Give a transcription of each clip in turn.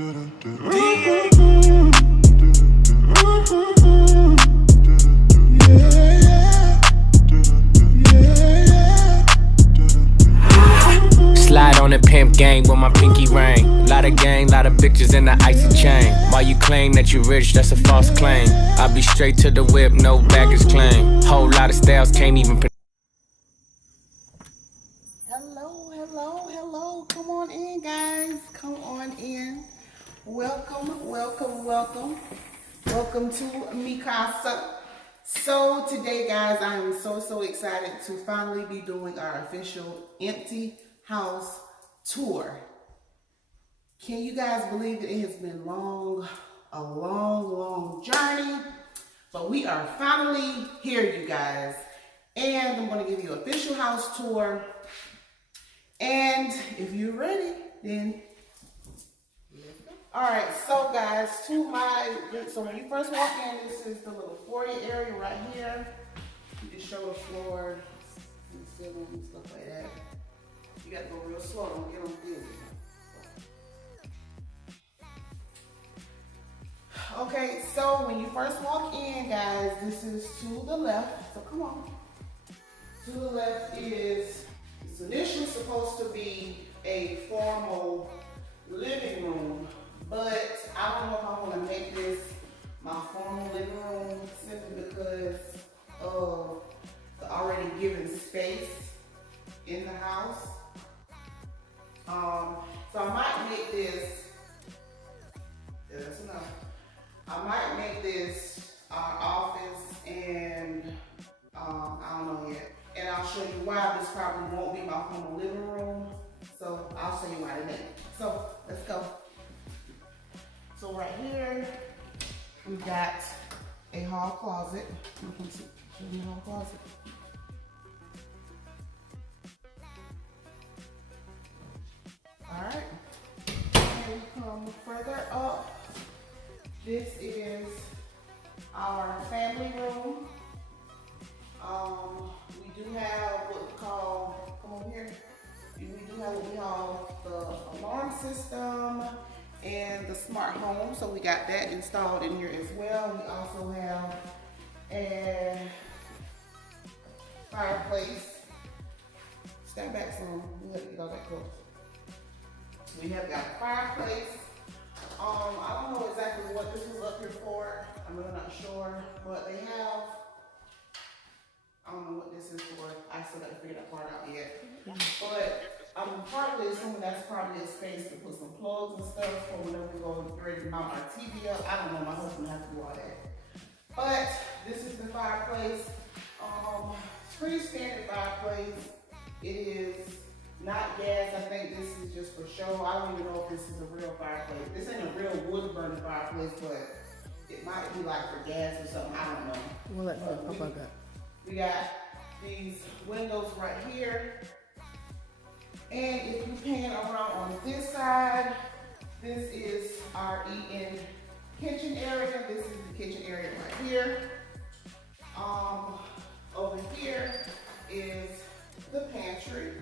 Slide on the pimp gang with my pinky ring. Lot of gang, lot of bitches in the icy chain. While you claim that you rich, that's a false claim. I'll be straight to the whip, no baggage claim. Whole lot of styles, can't even. Hello. Come on in, guys. Come on in. Welcome. Welcome to Mikasa. So today, guys, I am so excited to finally be doing our official empty house tour. Can you guys believe it? It has been a long journey, but we are finally here, you guys. And I'm going to give you an official house tour. And if you're ready, then all right. So guys, so when you first walk in, this is the little foyer area right here. You just show the floor and the ceiling and stuff like that. You got to go real slow, don't get them busy. Okay, so when you first walk in, guys, this is to the left. So come on. To the left is, it's initially supposed to be a formal living room, but I don't know if I want to make this my formal living room simply because of the already given space in the house. So I might make this, that's enough. I might make this our office and I don't know yet. And I'll show you why this probably won't be my formal living room. So I'll show you why in a minute. So let's go. So right here, we got a hall closet. You can see the hall closet. All right. And we come further up. This is our family room. We do have what we call, come over here. We do have what we call the alarm system and the smart home. So we got that installed in here as well. We also have a fireplace. Step back some, we have to get all that close. We have got a fireplace. I don't know exactly what this was up here for. I'm really not sure, but they have, I don't know what this is for. I still got to figure that part out yet. But I'm probably assuming that's probably a space to put some plugs and stuff for whenever we go ready to mount our TV up. I don't know, my husband has to do all that. But this is the fireplace. It's pretty standard fireplace. It is not gas. I think this is just for show. I don't even know if this is a real fireplace. This ain't a real wood burning fireplace, but it might be like for gas or something. I don't know. We'll let her pop up. We got these windows right here. And if you pan around on this side, this is our eat-in kitchen area. This is the kitchen area right here. Over here is the pantry.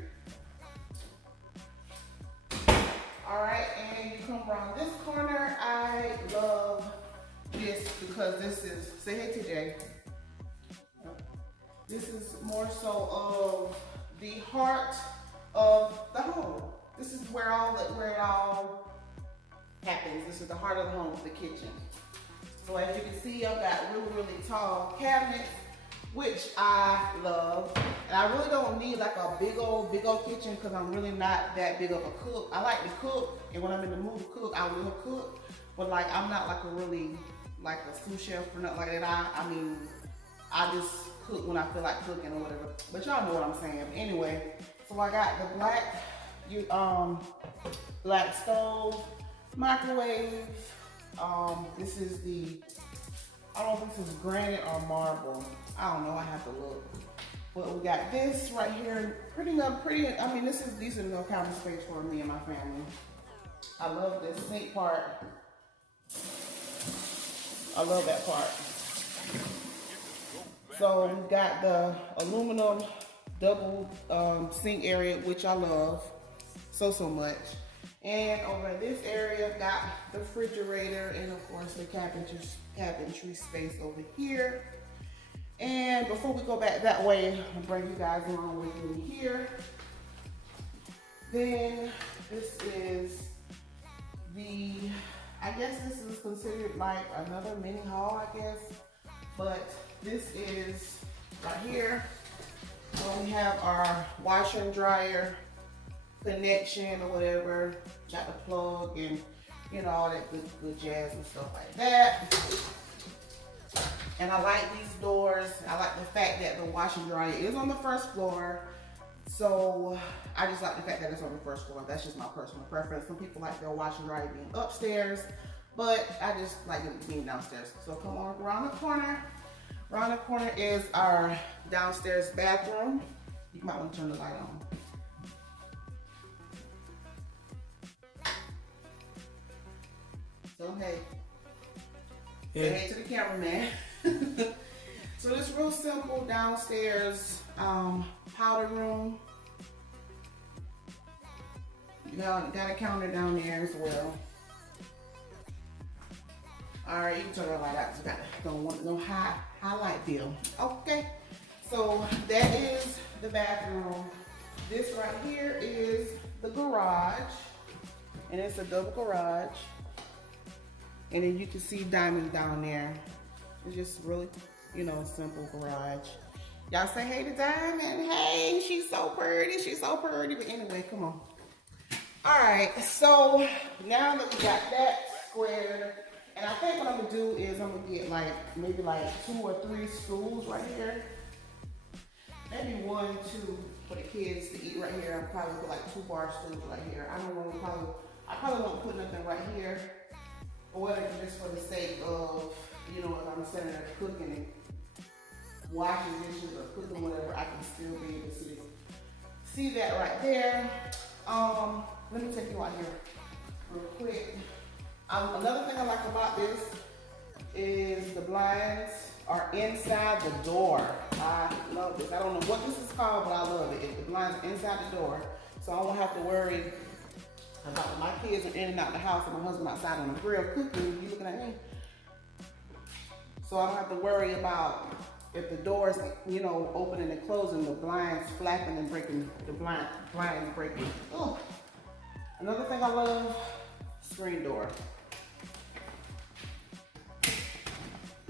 All right, and you come around this corner. I love this because this is, say hey TJ. This is more so of the heart of the home. This is where it all happens. This is the heart of the home, the kitchen. So as you can see, I've got really tall cabinets, which I love. And I really don't need like a big old kitchen because I'm really not that big of a cook. I like to cook, and when I'm in the mood to cook, I will cook. But like, I'm not like a sous chef or nothing like that. I mean, I just cook when I feel like cooking or whatever. But y'all know what I'm saying. Anyway, so I got the black stove, microwave. This is I don't know if this is granite or marble. I don't know, I have to look. But we got this right here, pretty, I mean, this is decent enough counter space for me and my family. I love this sink part. I love that part. So we've got the aluminum double sink area, which I love so much. And over in this area, got the refrigerator and of course the cabinetry space over here. And before we go back that way, I'll bring you guys along with me here. Then this is I guess this is considered like another mini hall, I guess. But this is right here. So we have our washer and dryer connection or whatever. Got the plug and you know, all that good jazz and stuff like that. And I like these doors. I like the fact that the washer and dryer is on the first floor. So I just like the fact that it's on the first floor. That's just my personal preference. Some people like their washer and dryer being upstairs, but I just like it being downstairs. So come on around the corner. Around the corner is our downstairs bathroom. You might want to turn the light on. So hey, say hey to the cameraman. So this real simple downstairs powder room. You got a counter down there as well. All right, you can turn the light out. So don't want no highlight bill. Okay, so that is the bathroom. This right here is the garage, and it's a double garage. And then you can see Diamond down there. It's just really, you know, simple garage. Y'all say hey to Diamond. Hey, she's so pretty. She's so pretty. But anyway, come on. All right, so now that we got that squared, and I think what I'm gonna do is I'm gonna get like maybe like 2 or 3 stools right here. Maybe 1, 2 for the kids to eat right here. I'll probably put like 2 bar stools right here. I probably won't put nothing right here. Or whatever, just for the sake of, you know, if I'm sitting there cooking and washing dishes or cooking whatever, I can still be able to see that right there. Let me take you out here real quick. Another thing I like about this is the blinds are inside the door. I love this. I don't know what this is called, but I love it. The blinds are inside the door, so I won't have to worry about my kids are in and out the house and my husband outside on the grill cooking. You looking at me? So I don't have to worry about if the doors, you know, opening and closing, the blinds flapping and breaking, the blinds breaking. Oh, another thing I love, screen door.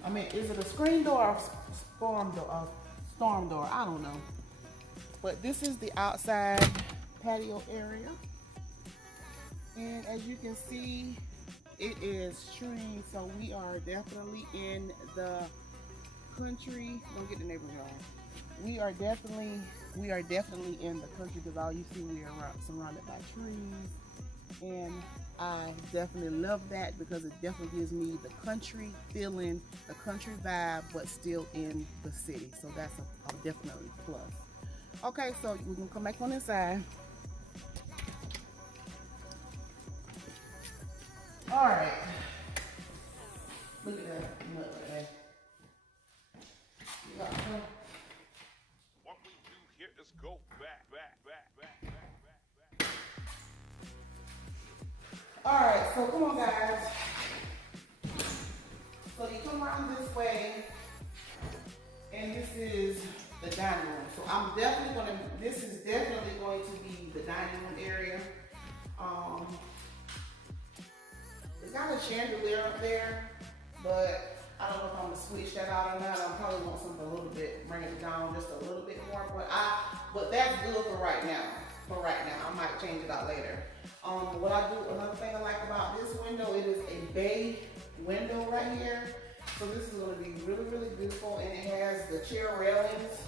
I mean, is it a screen door or storm door? Storm door, I don't know. But this is the outside patio area. And as you can see, it is trees, so we are definitely in the country. Don't get the neighbors wrong. We are definitely in the country because all you see, we are surrounded by trees. And I definitely love that because it definitely gives me the country feeling, the country vibe, but still in the city. So that's a definitely plus. Okay, so we can come back on inside. All right, look at that nut right there. What we do here is go back. All right, so come on, guys. So you come around this way, and this is the dining room. So this is definitely going to be the dining room area. It's got a chandelier up there, but I don't know if I'm gonna switch that out or not. I probably want something a little bit, bring it down just a little bit more, but that's good for right now. I might change it out later. Another thing I like about this window, it is a bay window right here. So this is gonna be really, really beautiful, and it has the chair railings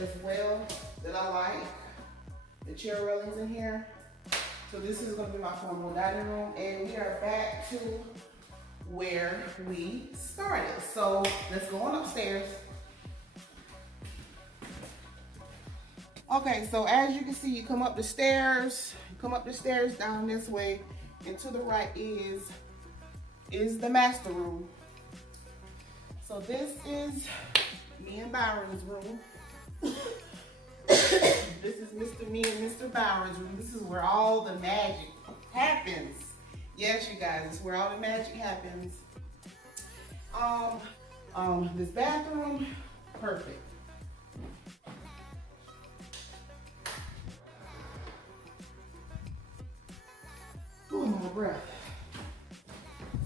as well that I like. The chair railings in here. So this is gonna be my formal dining room, and we are back to where we started. So let's go on upstairs. Okay, so as you can see, you come up the stairs down this way, and to the right is the master room. So this is me and Byron's room. This is me and Mr. Byron's room. This is where all the magic happens. Yes, you guys, it's where all the magic happens. This bathroom, perfect. Ooh, my breath.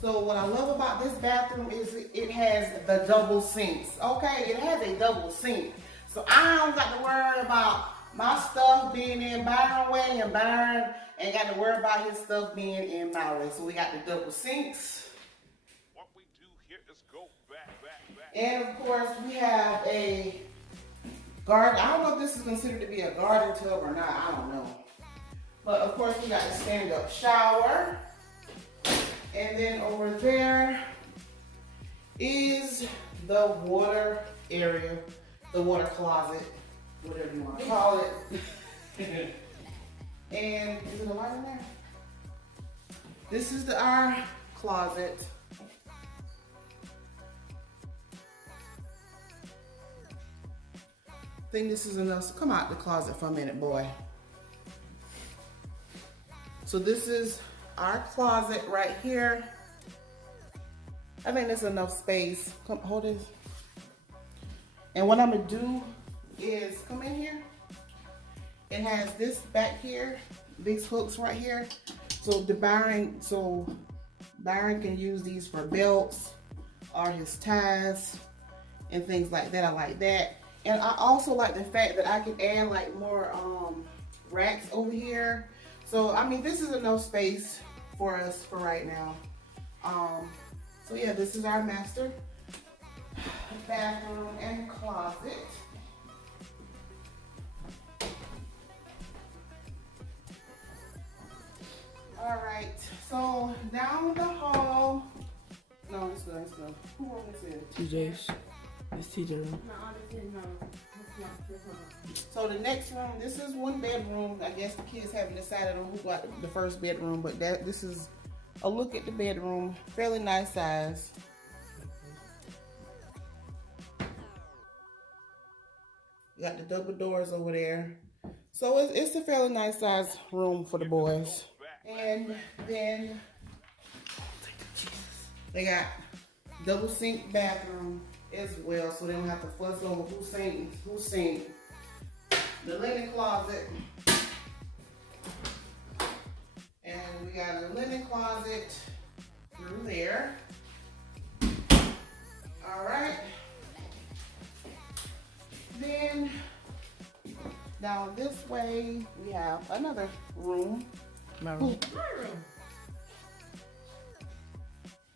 So what I love about this bathroom is it has the double sinks. Okay, it has a double sink. So I don't got to worry about my stuff being in Byron's way, and Byron ain't got to worry about his stuff being in my way. So we got the double sinks. What we do here is go back. And of course we have a garden. I don't know if this is considered to be a garden tub or not, I don't know. But of course we got the stand-up shower. And then over there is the water area, the water closet, whatever you want to call it. And is it a light in there? This is our closet. I think this is enough. So come out the closet for a minute, boy. So this is our closet right here. I think there's enough space. Come hold this. And what I'm gonna do is come in here. It has this back here, these hooks right here. So Byron can use these for belts or his ties and things like that. I like that. And I also like the fact that I can add like more racks over here. So I mean, this is enough space for us for right now. So yeah, this is our master bathroom and closet. All right, so down the hall. No, it's good, it's good. Who room this is? TJ's. It's TJ room. So the next room, this is one bedroom. I guess the kids haven't decided on who got the first bedroom, but this is a look at the bedroom. Fairly nice size. You got the double doors over there. So it's a fairly nice size room for the boys. And then they got double sink bathroom as well, so they don't have to fuss over who's sink. The linen closet. And we got a linen closet through there. All right. Then down this way, we have another room. My room. Ooh, my room.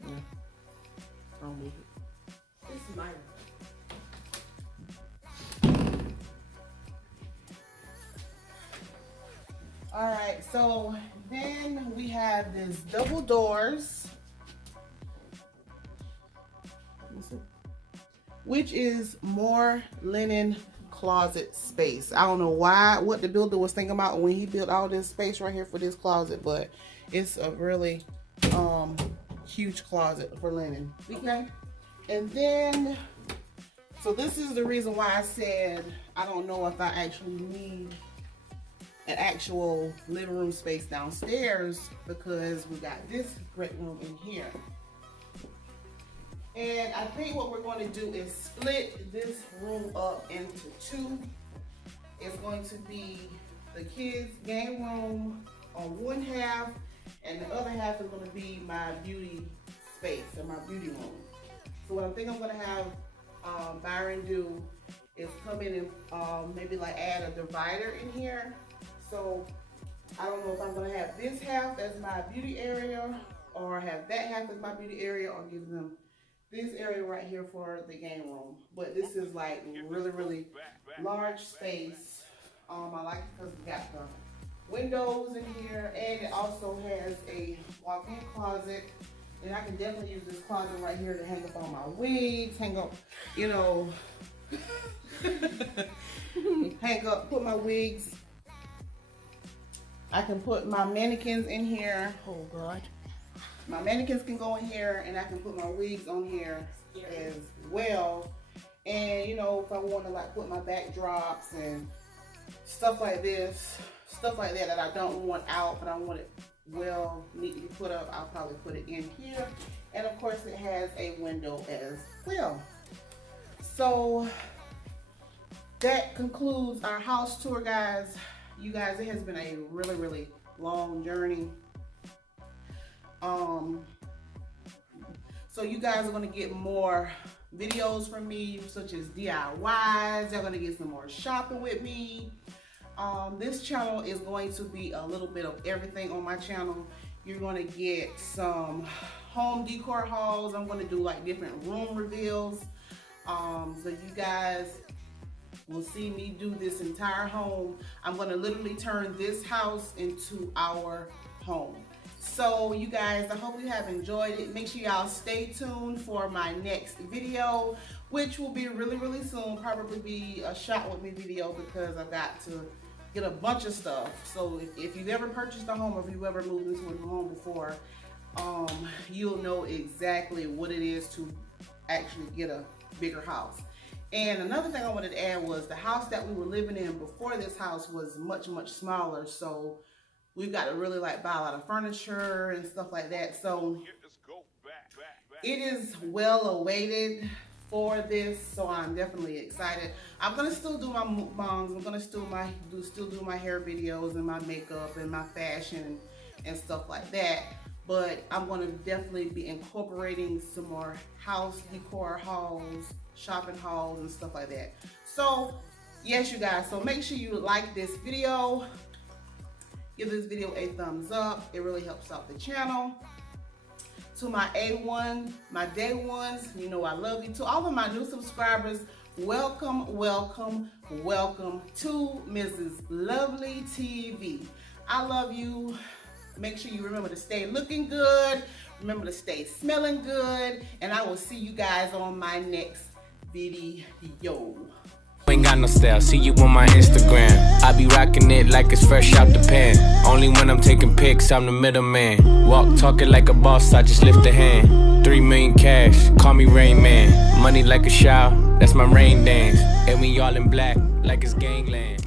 Yeah. I'll move it. This is my room. All right, so then we have this double doors, which is more linen closet space. I don't know what the builder was thinking about when he built all this space right here for this closet, but it's a really huge closet for linen. Okay, and then so this is the reason why I said I don't know if I actually need an actual living room space downstairs, because we got this great room in here. And I think what we're going to do is split this room up into two. It's going to be the kids' game room on one half, and the other half is going to be my beauty space or my beauty room. So what I think I'm going to have Byron do is come in and maybe like add a divider in here. So I don't know if I'm gonna have this half as my beauty area or have that half as my beauty area, or give them this area right here for the game room. But this is like really large space. I like it because we got the windows in here, and it also has a walk-in closet. And I can definitely use this closet right here to hang up all my wigs, hang up, you know, put my wigs. I can put my mannequins in here. Oh God. My mannequins can go in here, and I can put my wigs on here as well. And you know, if I want to like put my backdrops and stuff like this, stuff like that I don't want out, but I want it will need to be put up, I'll probably put it in here. And of course it has a window as well. So that concludes our house tour, guys. You guys, it has been a really, really long journey. So you guys are going to get more videos from me, such as DIYs. You're going to get some more shopping with me. This channel is going to be a little bit of everything on my channel. You're going to get some home decor hauls. I'm going to do like different room reveals. So you guys will see me do this entire home. I'm going to literally turn this house into our home. So you guys, I hope you have enjoyed it. Make sure y'all stay tuned for my next video, which will be really, really soon. Probably be a shop with me video, because I've got to get a bunch of stuff. So if you've ever purchased a home, or if you've ever moved into a new home before, you'll know exactly what it is to actually get a bigger house. And another thing I wanted to add was the house that we were living in before this house was much, much smaller. So we've got to really like buy a lot of furniture and stuff like that. So it is well awaited for this. So I'm definitely excited. I'm gonna still do my mukbangs. I'm gonna still do my hair videos and my makeup and my fashion and stuff like that. But I'm gonna definitely be incorporating some more house decor hauls, shopping hauls, and stuff like that. So yes, you guys, so make sure you like this video. Give this video a thumbs up. It really helps out the channel. To my A1, my day ones, you know I love you. To all of my new subscribers, welcome, welcome, welcome to Mrs. Lovely TV. I love you. Make sure you remember to stay looking good. Remember to stay smelling good. And I will see you guys on my next video. Ain't got no style, see you on my Instagram. I be rocking it like it's fresh out the pan. Only when I'm taking pics, I'm the middleman. Walk talking like a boss, I just lift a hand. 3 million cash, call me Rain Man. Money like a shower, that's my rain dance. And we all in black, like it's gangland.